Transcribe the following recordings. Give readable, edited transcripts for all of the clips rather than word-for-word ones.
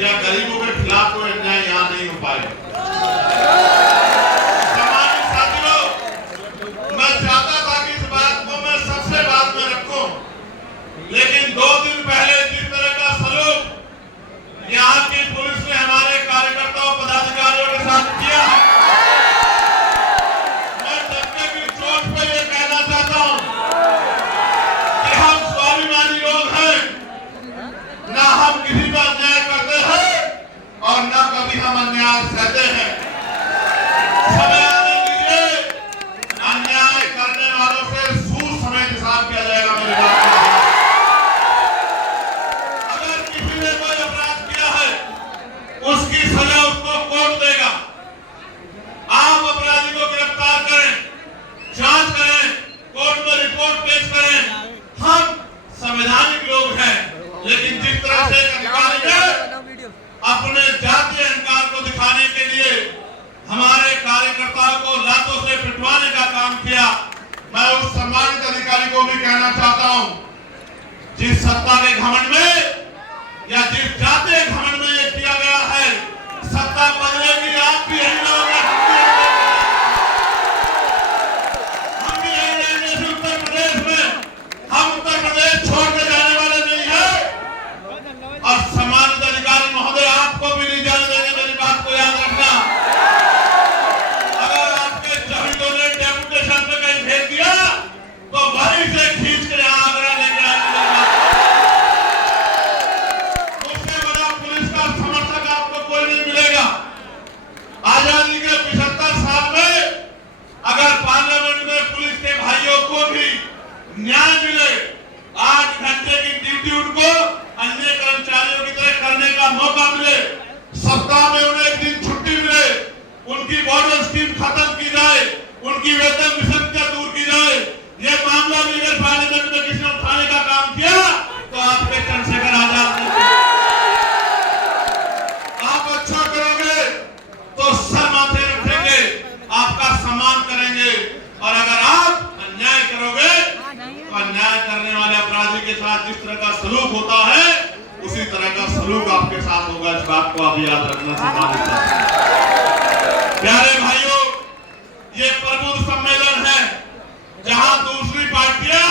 या गरीबों के खिलाफ कोई अन्याय यहाँ नहीं हो पाएगा। सामान्य साथियों, मैं चाहता था कि इस बात को मैं सबसे बाद में रखूं, लेकिन 2 दिन पहले जिस तरह का सलूक यहाँ की पुलिस ने हमारे कार्यकर्ताओं पदाधिकारियों के साथ किया, मैं डरने की चोट पर यह कहना चाहता हूं कि हम स्वाभिमानी लोग हैं, ना हम किसी का अन्याय करते हैं और ना कभी हम अन्याय सहते हैं। समय आने दीजिए, अन्याय करने वालों से सूद समेत हिसाब किया जाएगा। मेरी बात उसकी सजा उसको कोर्ट देगा। आप अपराधी को गिरफ्तार करें, जांच करें, कोर्ट में रिपोर्ट पेश करें। हम संवैधानिक लोग हैं, लेकिन जिस तरह से अधिकारी ने अपने जातीय अहंकार को दिखाने के लिए हमारे कार्यकर्ताओं को लातों से पिटवाने का काम किया, मैं उस सम्मानित अधिकारी को भी कहना चाहता हूं, जिस सत्ता के घमंड में या जिस जातीय घमंड में ये किया गया है, सत्ता बदलेगी, आप भी यही लोग हैं, हम भी यही रहेंगे। उत्तर प्रदेश में हम उत्तर प्रदेश छोड़ के जाने वाले नहीं है, और सम्मानित अधिकारी महोदय आपको भी नहीं जाने देंगे। मेरी बात को याद रखना। अगर आपके शहीदों ने डेपुटेशन पे कहीं भेज दिया तो वहीं से खींच के यहाँ आगरा लेकर आएंगे। आजादी के 75 साल में अगर पार्लियामेंट में पुलिस के भाइयों को भी न्याय मिले, 8 घंटे की ड्यूटी उनको अन्य कर्मचारियों की तरह करने का मौका मिले, सप्ताह में उन्हें 1 दिन छुट्टी मिले, उनकी बॉर्डर स्कीम खत्म की जाए, उनकी वेतन विसंगतियां दूर की जाए, ये मामला भी अगर पार्लियामेंट में किसी ने उठाने का काम किया तो आपके चंद्रशेखर आजाद आप अच्छा करोगे तो सर माथे रखेंगे, आपका सम्मान करेंगे, और अगर आप अन्याय करोगे तो अन्याय करने वाले अपराधी के साथ जिस तरह का सलूक होता है उसी तरह का सलूक आपके साथ होगा। इस बात को आप याद रखना। सम्मानित प्यारे भाइयों, ये प्रबुद्ध सम्मेलन है जहां दूसरी पार्टियां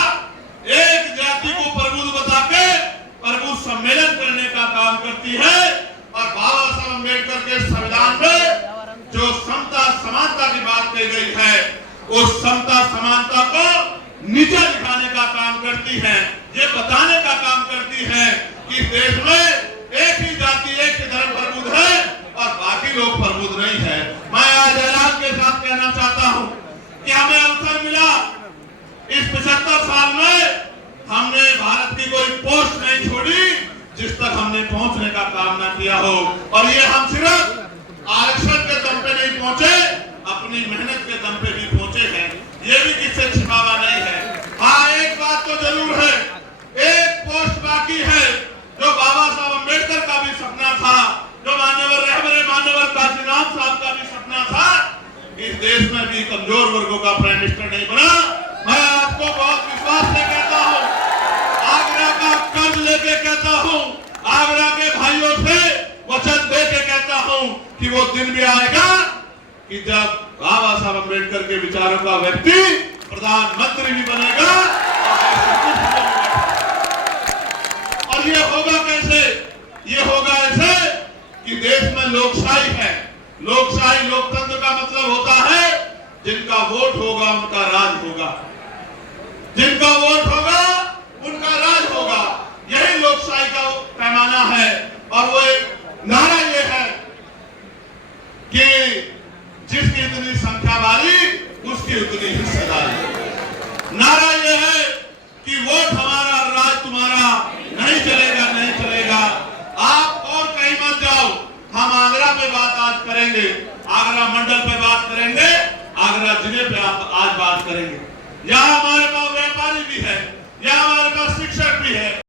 एक जाति को प्रबुद्ध बता के प्रबुद्ध सम्मेलन करने का काम करती है, और बाबा साहब अम्बेडकर के संविधान में जो समता समानता की बात कही गई है, उस समता समानता को नीचे दिखाने का काम करती है, ये बताने का काम करती है कि देश में एक ही जाति एक ही धर्म प्रबुद्ध है और बाकी लोग प्रबुद्ध नहीं है। मैं आज ऐलान के साथ कहना चाहता हूं कि हमें अवसर मिला, इस 75 साल में हमने भारत की कोई पोस्ट नहीं छोड़ी जिस तक हमने पहुंचने का काम ना किया हो, और ये हम सिर्फ आरक्षण के दम पे नहीं पहुंचे, अपनी मेहनत के दम पे भी पहुंचे हैं। ये भी किससे छिपा हुआ नहीं है। हाँ, एक बात तो जरूर है, एक पोस्ट बाकी है जो बाबा साहब अम्बेडकर का भी सपना था, जो माननीय रहबरे माननीय काशीनाथ साहब का भी सपना था। इस देश में भी कमजोर वर्गों का प्राइम मिनिस्टर नहीं बना। मैं आपको बहुत विश्वास से कहता हूँ, आगरा का कर्ज लेके कहता हूँ, आगरा के भाइयों से वचन दे के कहता हूं कि वो दिन भी आएगा कि जब बाबा साहब अम्बेडकर के विचारों का व्यक्ति प्रधानमंत्री भी बनेगा। और ये होगा कैसे? ये होगा ऐसे कि देश में लोकशाही है। लोकशाही लोकतंत्र का मतलब होता है जिनका वोट होगा उनका राज होगा, जिनका वोट होगा उनका राज होगा। यही लोकशाही का पैमाना है, और वो नारा ये है कि जिसकी इतनी संख्या वाली उसकी उतनी हिस्सेदारी। नारा ये है कि वोट हमारा, राज तुम्हारा, नहीं चलेगा, नहीं चलेगा। आप और कहीं मत जाओ, हम आगरा पे बात आज करेंगे, आगरा मंडल पे बात करेंगे, आगरा जिले पे आज बात करेंगे। यहाँ हमारे पास व्यापारी भी है, यहाँ हमारे पास शिक्षक भी है।